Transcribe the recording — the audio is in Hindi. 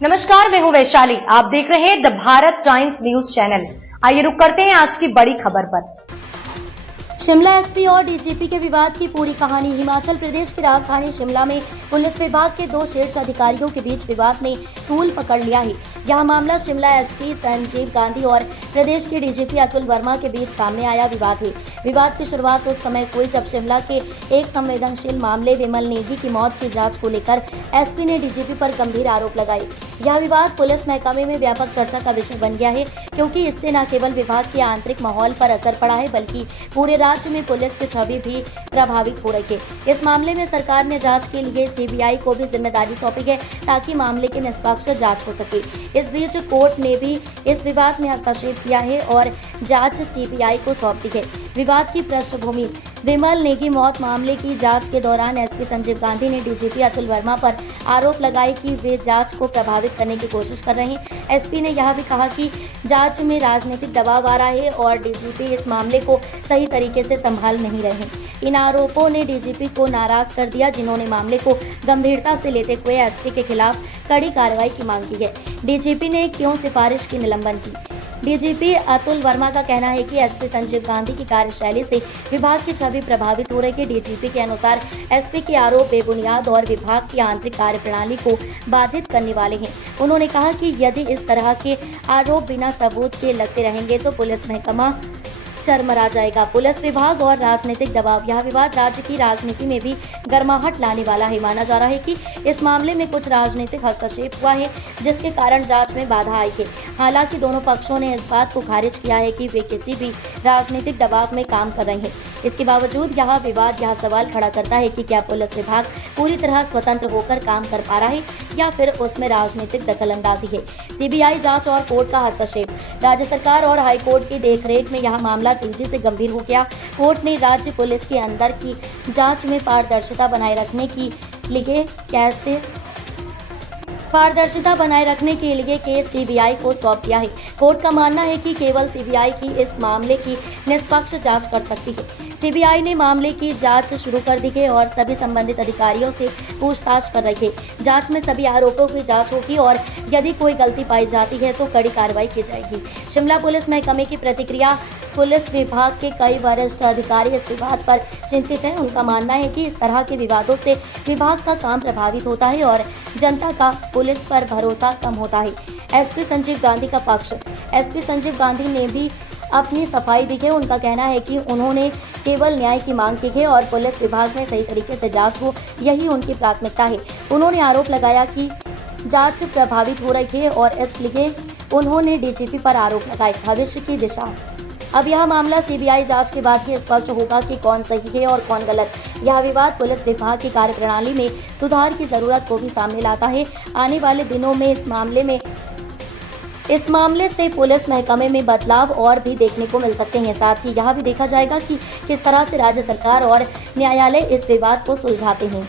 नमस्कार, मैं हूं वैशाली। आप देख रहे हैं the Bharat times news channel. आइए रुक करते हैं आज की बड़ी खबर पर। शिमला एसपी और डीजीपी के विवाद की पूरी कहानी। हिमाचल प्रदेश की राजधानी शिमला में पुलिस विभाग के दो शीर्ष अधिकारियों के बीच विवाद ने तूल पकड़ लिया है। यह मामला शिमला एसपी संजीव गांधी और प्रदेश के डीजीपी अतुल वर्मा के बीच सामने आया विवाद है। विवाद की शुरुआत उस समय हुई जब शिमला के एक संवेदनशील मामले विमल नेगी की मौत की जांच को लेकर एसपी ने डीजीपी पर गंभीर आरोप लगाए। यह विवाद पुलिस महकमे में व्यापक चर्चा का विषय बन गया है, क्योंकि इससे न केवल विभाग के आंतरिक माहौल पर असर पड़ा है, बल्कि पूरे राज्य में पुलिस की छवि भी प्रभावित हो रही है। इस मामले में सरकार ने जांच के लिए सीबीआई को भी जिम्मेदारी सौंपी है, ताकि मामले की निष्पक्ष जांच हो सके। इस बीच कोर्ट ने भी इस विवाद में हस्तक्षेप किया है और जांच सीबीआई को सौंप दी है। विवाद की पृष्ठभूमि: विमल नेगी मौत मामले की जांच के दौरान एसपी संजीव गांधी ने डीजीपी अतुल वर्मा पर आरोप लगाए कि वे जांच को प्रभावित करने की कोशिश कर रहे हैं। एसपी ने यह भी कहा कि जांच में राजनीतिक दबाव आ रहा है और डीजीपी इस मामले को सही तरीके से संभाल नहीं रहे हैं। इन आरोपों ने डीजीपी को नाराज कर दिया, जिन्होंने मामले को गंभीरता से लेते हुए एसपी के खिलाफ कड़ी कार्रवाई की मांग की है। डीजीपी ने क्यों सिफारिश की निलंबन की? डीजीपी अतुल वर्मा का कहना है कि एसपी संजीव गांधी की कार्यशैली से विभाग की छवि प्रभावित हो रही है। डीजीपी के अनुसार एसपी के आरोप बेबुनियाद और विभाग की आंतरिक कार्यप्रणाली को बाधित करने वाले हैं। उन्होंने कहा कि यदि इस तरह के आरोप बिना सबूत के लगते रहेंगे तो पुलिस महकमा चरमरा जाएगा। पुलिस विभाग और राजनीतिक दबाव: यह विवाद राज्य की राजनीति में भी गर्माहट लाने वाला है। माना जा रहा है कि इस मामले में कुछ राजनीतिक हस्तक्षेप हुआ है, जिसके कारण जांच में बाधा आई है। हालांकि दोनों पक्षों ने इस बात को खारिज किया है कि वे किसी भी राजनीतिक दबाव में काम कर रहे हैं। इसके बावजूद यह विवाद यह सवाल खड़ा करता है कि क्या पुलिस विभाग पूरी तरह स्वतंत्र होकर काम कर पा रहा है या फिर उसमें राजनीतिक दखलंदाजी है। सीबीआई जांच और कोर्ट का हस्तक्षेप: राज्य सरकार और हाईकोर्ट की देखरेख में यह मामला तेजी से गंभीर हो गया। कोर्ट ने राज्य पुलिस के अंदर की जांच में पारदर्शिता बनाए रखने के लिए केस सीबीआई को सौंप दिया है। कोर्ट का मानना है कि केवल सीबीआई की इस मामले की निष्पक्ष जांच कर सकती है। सीबीआई ने मामले की जांच शुरू कर दी है और सभी संबंधित अधिकारियों से पूछताछ कर रही है। जांच में सभी आरोपों की जांच होगी और यदि कोई गलती पाई जाती है तो कड़ी कार्रवाई की जाएगी। शिमला पुलिस महकमे की प्रतिक्रिया: पुलिस विभाग के कई वरिष्ठ अधिकारी इस विवाद पर चिंतित हैं। उनका मानना है कि इस तरह के विवादों से विभाग का काम प्रभावित होता है और जनता का पुलिस पर भरोसा कम होता है। एसपी संजीव गांधी का पक्ष: एसपी संजीव गांधी ने भी अपनी सफाई दी है। उनका कहना है कि उन्होंने केवल न्याय की मांग की है और पुलिस विभाग में सही तरीके से जांच हो, यही उनकी प्राथमिकता है। उन्होंने आरोप लगाया कि जांच प्रभावित हो रही है और इसलिए उन्होंने डीजीपी पर आरोप लगाए। भविष्य की दिशा: अब यह मामला सीबीआई जांच के बाद ही स्पष्ट होगा कि कौन सही है और कौन गलत। यह विवाद पुलिस विभाग की कार्यप्रणाली में सुधार की जरूरत को भी सामने लाता है। आने वाले दिनों में इस मामले से पुलिस महकमे में बदलाव और भी देखने को मिल सकते हैं। साथ ही यह भी देखा जाएगा कि किस तरह से राज्य सरकार और न्यायालय इस विवाद को सुलझाते हैं।